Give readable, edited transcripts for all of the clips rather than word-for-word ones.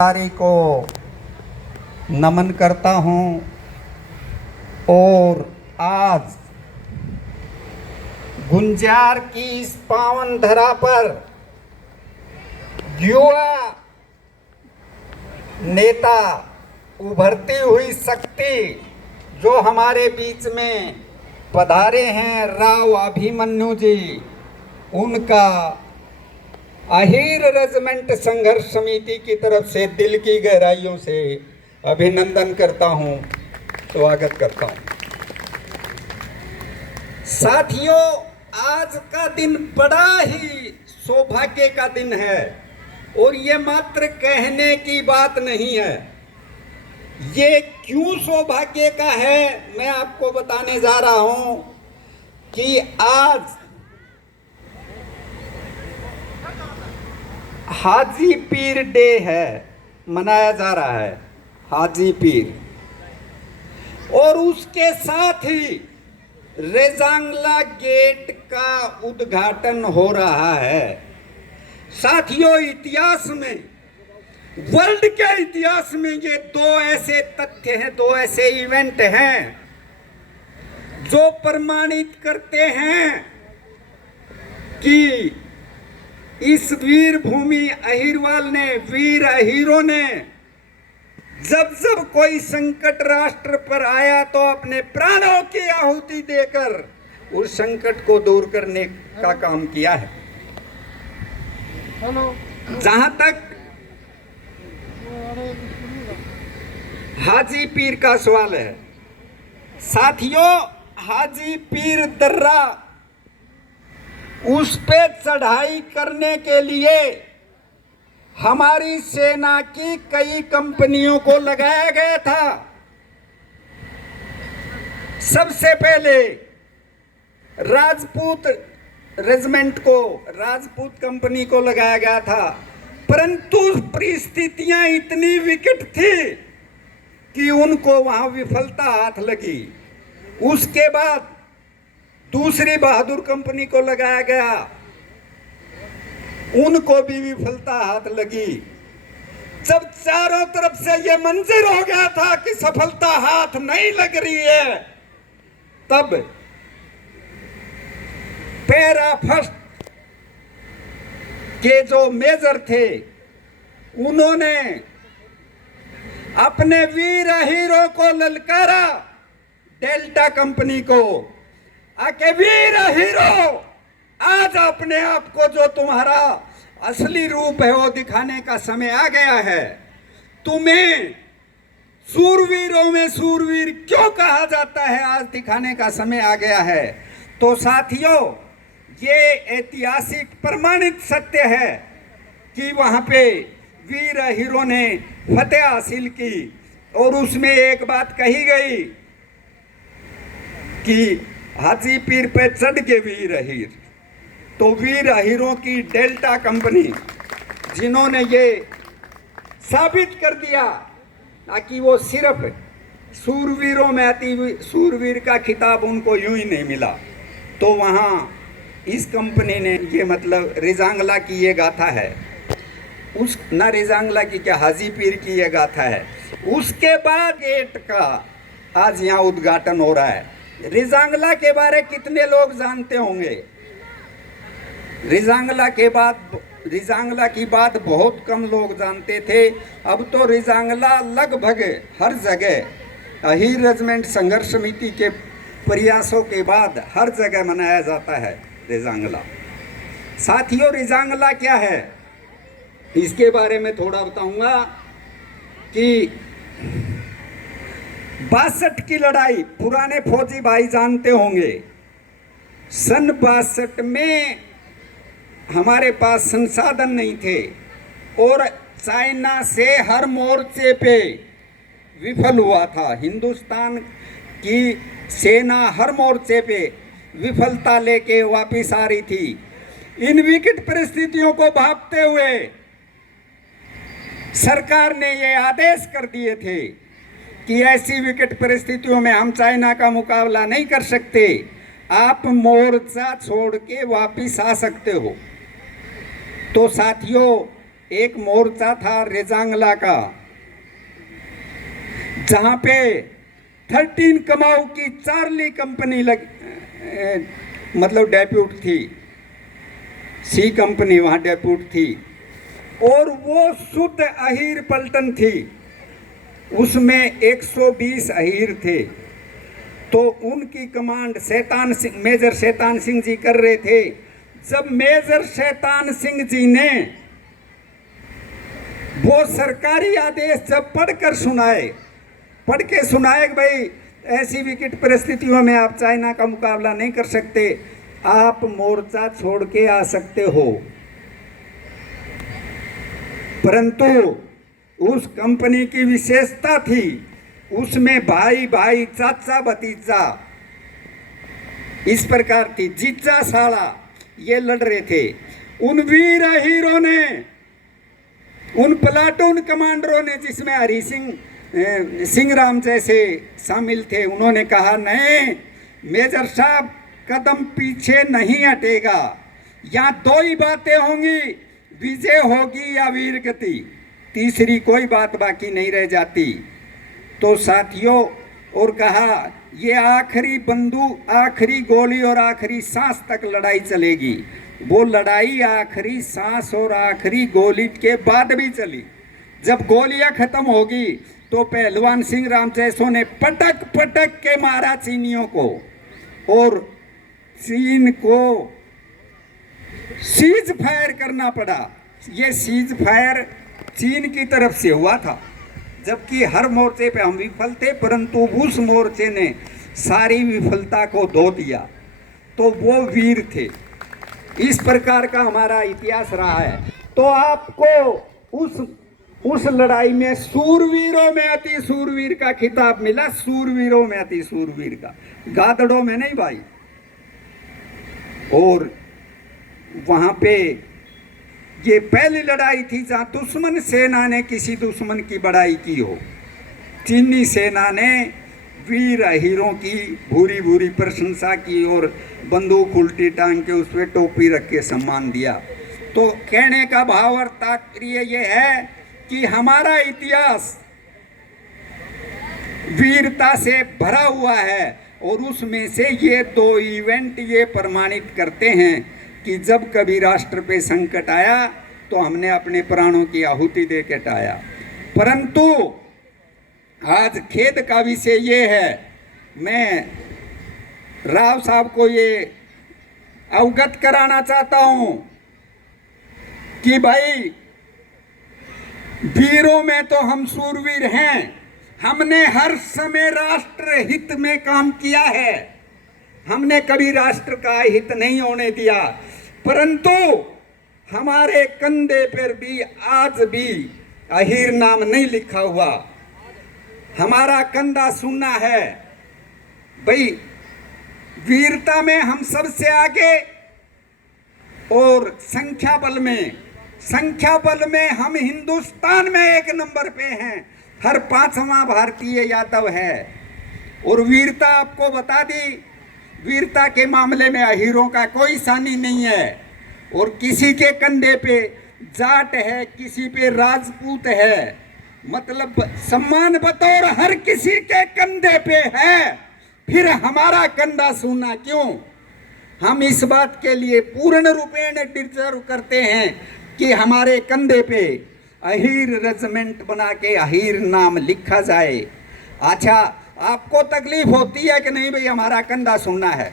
सारी को नमन करता हूँ और आज गुंजार की इस पावन धरा पर युवा नेता उभरती हुई शक्ति जो हमारे बीच में पधारे हैं राव अभिमन्यु जी, उनका अहीर रेजिमेंट संघर्ष समिति की तरफ से दिल की गहराइयों से अभिनंदन करता हूं, स्वागत करता हूं। साथियों, आज का दिन बड़ा ही सौभाग्य का दिन है और ये मात्र कहने की बात नहीं है। ये क्यों सौभाग्य का है मैं आपको बताने जा रहा हूं कि आज हाजी पीर डे है, मनाया जा रहा है हाजी पीर, और उसके साथ ही रेजांगला गेट का उद्घाटन हो रहा है। साथियों, इतिहास में, वर्ल्ड के इतिहास में ये दो ऐसे तथ्य हैं, दो ऐसे इवेंट हैं जो प्रमाणित करते हैं कि इस वीर भूमि अहिरवाल ने, वीर अहीरों ने जब जब कोई संकट राष्ट्र पर आया तो अपने प्राणों की आहुति देकर उस संकट को दूर करने का काम किया है। जहां तक हाजी पीर का सवाल है, साथियों, हाजी पीर दर्रा, उस पे चढ़ाई करने के लिए हमारी सेना की कई कंपनियों को लगाया गया था। सबसे पहले राजपूत रेजिमेंट को, राजपूत कंपनी को लगाया गया था, परंतु परिस्थितियां इतनी विकट थी कि उनको वहां विफलता हाथ लगी। उसके बाद दूसरी बहादुर कंपनी को लगाया गया, उनको भी विफलता हाथ लगी। जब चारों तरफ से यह मंजर हो गया था कि सफलता हाथ नहीं लग रही है, तब पैरा फर्स्ट के जो मेजर थे उन्होंने अपने वीर हीरो को ललकारा, डेल्टा कंपनी को, आके वीर हीरो, आज अपने आप को जो तुम्हारा असली रूप है वो दिखाने का समय आ गया है। तुम्हें सूरवीरों में सूरवीर क्यों कहा जाता है, आज दिखाने का समय आ गया है। तो साथियों, ये ऐतिहासिक प्रमाणित सत्य है कि वहां पे वीर हीरो ने फतेह हासिल की और उसमें एक बात कही गई कि हाजी पीर पे चढ़ के वीर हीर। तो वीर हीरों की डेल्टा कंपनी, जिन्होंने ये साबित कर दिया ताकि वो सिर्फ सूरवीरों में आती, सूरवीर का खिताब उनको यूं ही नहीं मिला, तो वहाँ इस कंपनी ने ये, मतलब रेजांगला की ये गाथा है, उस ना रेजांगला की क्या, हाजी पीर की ये गाथा है। उसके बाद गेट का आज यहाँ उद्घाटन हो रहा है। रेजांगला के बारे कितने लोग जानते होंगे? रेजांगला की बात बहुत कम लोग जानते थे। अब तो रेजांगला लगभग हर जगह अहीर रेजिमेंट संघर्ष समिति के प्रयासों के बाद हर जगह मनाया जाता है रेजांगला। साथियों, रेजांगला क्या है इसके बारे में थोड़ा बताऊंगा कि 62 की लड़ाई पुराने फौजी भाई जानते होंगे। सन 62 में हमारे पास संसाधन नहीं थे और चाइना से हर मोर्चे पे विफल हुआ था। हिंदुस्तान की सेना हर मोर्चे पे विफलता लेके वापिस आ रही थी। इन विकट परिस्थितियों को भांपते हुए सरकार ने ये आदेश कर दिए थे कि ऐसी विकट परिस्थितियों में हम चाइना का मुकाबला नहीं कर सकते, आप मोर्चा छोड़ के वापिस आ सकते हो। तो साथियों, एक मोर्चा था रेजांगला का, जहां पे 13 कमाऊ की चार्ली कंपनी मतलब डेप्यूट थी, सी कंपनी वहां डेप्यूट थी, और वो शुद्ध अहीर पलटन थी। उसमें 120 अहीर थे। तो उनकी कमांड शैतान सिंह, मेजर शैतान सिंह जी कर रहे थे। जब मेजर शैतान सिंह जी ने वो सरकारी आदेश जब पढ़ के सुनाए कि भाई ऐसी विकट परिस्थितियों में आप चाइना का मुकाबला नहीं कर सकते, आप मोर्चा छोड़ के आ सकते हो। परंतु उस कंपनी की विशेषता थी, उसमें भाई भाई चाचा भतीजा इस प्रकार थी, जीजा साला ये लड़ रहे थे। उन वीर हीरो ने, उन प्लाटून कमांडरों ने, जिसमें हरि सिंह राम जैसे शामिल थे, उन्होंने कहा नहीं मेजर साहब, कदम पीछे नहीं हटेगा, यहाँ दो ही बातें होंगी, विजय होगी या वीर गति, तीसरी कोई बात बाकी नहीं रह जाती। तो साथियों, और कहा ये आखिरी बंदूक, आखिरी गोली और आखिरी सांस तक लड़ाई चलेगी। वो लड़ाई आखिरी सांस और आखिरी गोली के बाद भी चली। जब गोलियां खत्म होगी तो पहलवान सिंह राम जैसों ने पटक पटक के मारा चीनियों को, और चीन को सीज फायर करना पड़ा। ये सीज फायर चीन की तरफ से हुआ था, जबकि हर मोर्चे पे हम विफल थे, परंतु उस मोर्चे ने सारी विफलता को धो दिया। तो वो वीर थे। इस प्रकार का हमारा इतिहास रहा है। तो आपको उस लड़ाई में सूरवीरों में अति सूरवीर का खिताब मिला, सूरवीरों में अति सूरवीर का, गादड़ों में नहीं भाई। और वहां पे ये पहली लड़ाई थी जहां दुश्मन सेना ने किसी दुश्मन की बड़ाई की हो। चीनी सेना ने वीर हीरों की भूरी भूरी प्रशंसा की और बंदूक उल्टी टांग के उस पर टोपी रख के सम्मान दिया। तो कहने का भाव और तात्पर्य ये है कि हमारा इतिहास वीरता से भरा हुआ है, और उसमें से ये दो इवेंट ये प्रमाणित करते हैं कि जब कभी राष्ट्र पे संकट आया तो हमने अपने प्राणों की आहुति दे के टाया। परंतु आज खेद का विषय ये है, मैं राव साहब को ये अवगत कराना चाहता हूं कि भाई वीरों में तो हम सूरवीर हैं, हमने हर समय राष्ट्र हित में काम किया है, हमने कभी राष्ट्र का हित नहीं होने दिया। परंतु हमारे कंधे पर भी आज भी अहीर नाम नहीं लिखा हुआ, हमारा कंधा सुनना है। भाई वीरता में हम सबसे आगे, और संख्या बल में हम हिंदुस्तान में 1 नंबर पे हैं, हर 5वां भारतीय यादव है। और वीरता आपको बता दी, वीरता के मामले में अहीरों का कोई सानी नहीं है। और किसी के कंधे पे जाट है, किसी पे राजपूत है, मतलब सम्मान बतौर हर किसी के कंधे पे है, फिर हमारा कंधा सूना क्यों? हम इस बात के लिए पूर्ण रूपेण डिजर्व करते हैं कि हमारे कंधे पे अहीर रेजिमेंट बना के अहीर नाम लिखा जाए। अच्छा, आपको तकलीफ होती है कि नहीं भाई हमारा कंधा सुनना है?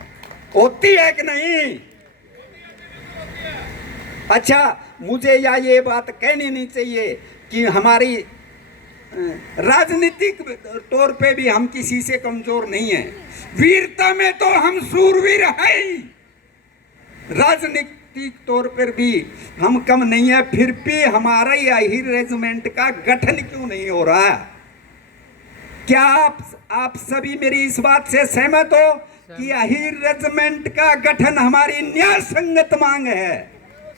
होती है कि नहीं? अच्छा, मुझे या ये बात कहनी नहीं चाहिए कि हमारी राजनीतिक तौर पे भी हम किसी से कमजोर नहीं हैं, वीरता में तो हम सूरवीर हैं, राजनीतिक तौर पर भी हम कम नहीं है, फिर भी हमारा ही अहीर रेजिमेंट का गठन क्यों नहीं हो रहा? क्या आप सभी मेरी इस बात से सहमत हो कि अहीर रेजिमेंट का गठन हमारी न्याय संगत मांग है?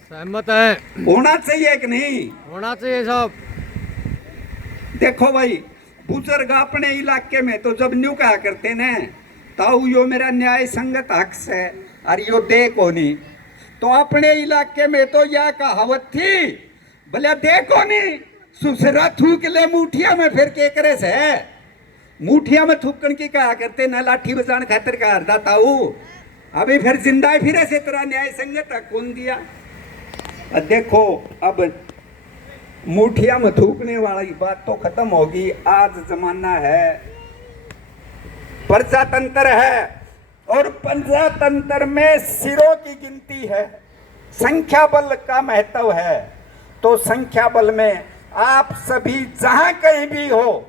सहमत है। होना चाहिए कि नहीं? होना चाहिए साहब। देखो भाई, बुजुर्ग अपने इलाके में तो जब न्यू कहा करते न, ताऊ यो मेरा न्याय संगत हक है और यो दे को नहीं, तो अपने इलाके में तो यह कहावत थी भले देखो नहीं सुसरा थूक ले मुठिया में फिर के करे से मुठिया में थूकन की कहा करते ना लाठी बजान खातिर का अर्धा ताऊ अभी फिर जिंदा फिर ऐसे तरह न्याय संगत कौन दिया। देखो अब मुठिया में थूकने वाली बात तो खत्म होगी। आज जमाना है प्रजातंत्र है और प्रजातंत्र में सिरों की गिनती है, संख्या बल का महत्व है। तो संख्या बल में आप सभी जहां कहीं भी हो,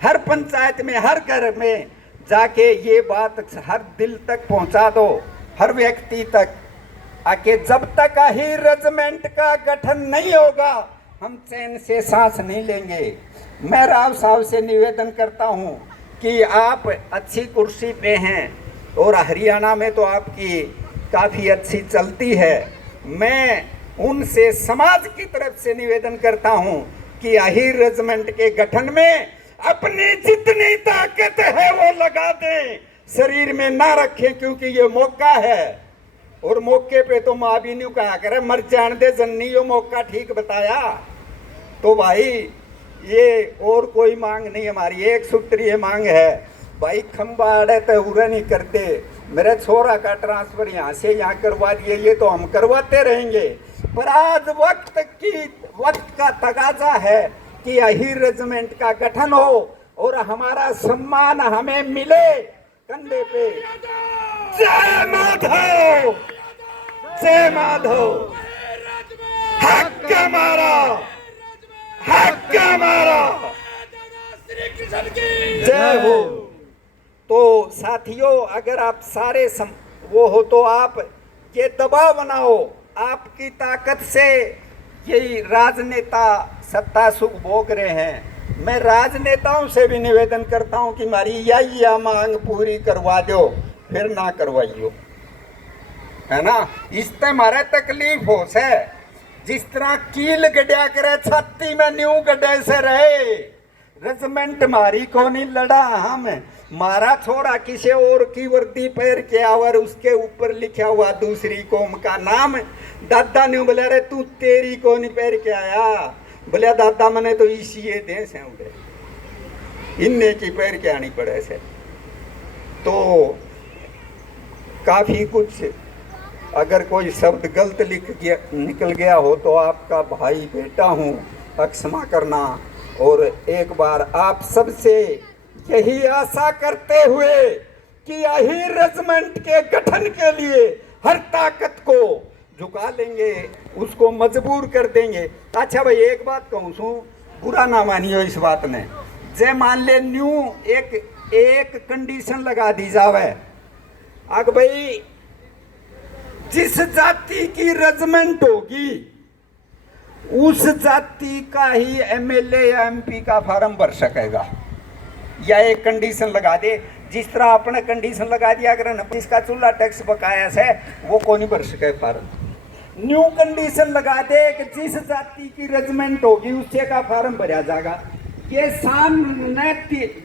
हर पंचायत में हर घर में जाके ये बात हर दिल तक पहुंचा दो, हर व्यक्ति तक आके। जब तक अहीर रेजिमेंट का गठन नहीं होगा हम चैन से सांस नहीं लेंगे। मैं राव साहब से निवेदन करता हूं कि आप अच्छी कुर्सी पे हैं और हरियाणा में तो आपकी काफ़ी अच्छी चलती है। मैं उनसे समाज की तरफ से निवेदन करता हूं कि अहीर रेजिमेंट के गठन में अपनी जितनी ताकत है वो लगा दें, शरीर में ना रखें, क्योंकि ये मौका है। और मौके पे तो माँ भी नहीं कहा करे मर जान दे जननी, यो मौका ठीक बताया। तो भाई ये और कोई मांग नहीं हमारी, एक सूत्रीय मांग है भाई। खंबा अड़े तो उरे नहीं करते, मेरे छोरा का ट्रांसफर यहाँ से यहाँ करवा दिए, ये तो हम करवाते रहेंगे। पर आज वक्त का तगाजा है कि अहीर रेजिमेंट का गठन हो और हमारा सम्मान हमें मिले कंधे पे। जय माधव, जय माधव, हक हमारा, हक हमारा, जय हो। तो साथियों अगर आप सारे वो हो तो आप ये दबाव बनाओ, आपकी ताकत से यही राजनेता सत्ता सुख भोग रहे हैं। मैं राजनेताओं से भी निवेदन करता हूं कि हमारी यह मांग पूरी करवा दो, फिर ना करवाइयो, है ना। इससे हमारे तकलीफ हो से जिस तरह कील गड्या करे छाती में न्यू गड्ढे से रहे। रेजिमेंट मारी को नहीं लड़ा हम, मारा छोड़ा किसी और की वर्दी पहन के आवर उसके ऊपर लिखा हुआ दूसरी कौम का नाम। दादा ने बोला रे तू तेरी को नहीं पहन के आया, बोले दादा मने तो इसी देश है उड़े इन्ने की पैर के आनी पड़े से। तो काफ़ी कुछ अगर कोई शब्द गलत निकल गया हो तो आपका भाई बेटा हूँ, क्षमा करना। और एक बार आप सबसे यही आशा करते हुए कि अहीर रेजिमेंट के गठन के लिए हर ताकत को झुका लेंगे, उसको मजबूर कर देंगे। अच्छा भाई एक बात कहूँ सू, बुरा ना मानियो इस बात में। जे मान ले न्यू एक कंडीशन लगा दी जावे, अग भाई जिस जाति की रेजिमेंट होगी उस जाति का ही एमएलए या एमपी का फार्म भर सकेगा, या एक कंडीशन लगा दे। जिस तरह आपने कंडीशन लगा दिया अगर इसका चूल्हा टैक्स बकाया है वो कौन नहीं भर सके फार्म। न्यू कंडीशन लगा दे कि जिस जाति की रेजिमेंट होगी उससे का फार्म भरा जाएगा। ये सामने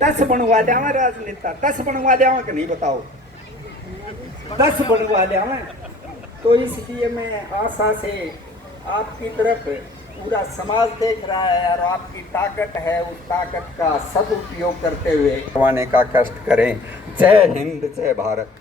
10 बनवा दिया राजनेता, 10 बनवा दिया कि नहीं बताओ, 10 बनवा दिया। तो इसलिए मैं आशा से आपकी तरफ पूरा समाज देख रहा है और आपकी ताकत है, उस ताकत का सदुपयोग करते हुए करवाने का कष्ट करें। जय हिंद, जय भारत।